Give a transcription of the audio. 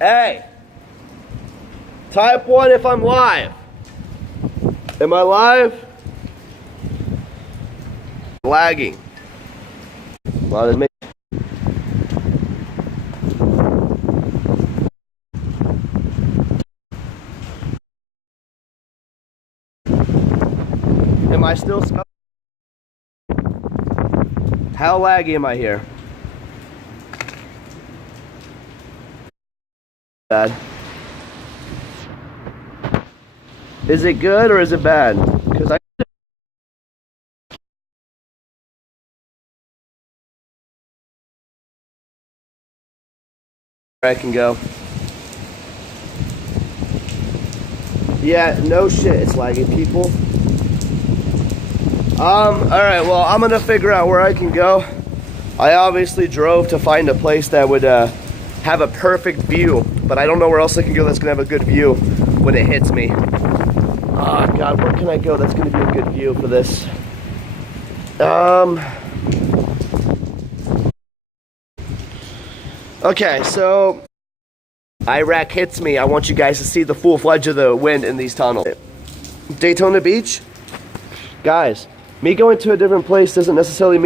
Hey! Type 1 if I'm live. Am I live? Lagging. Well, there's me. Am I still smoking? How laggy am I here? Bad. Is it good or is it bad? Because I can go. Yeah, no shit, it's lagging, people. Alright, well, I'm gonna figure out where I can go. I obviously drove to find a place that would have a perfect view, but I don't know where else I can go that's gonna have a good view when it hits me. Oh God, where can I go that's gonna be a good view for this? Okay, so Iraq hits me. I want you guys to see the full fledge of the wind in these tunnels. Daytona Beach? Guys, me going to a different place doesn't necessarily mean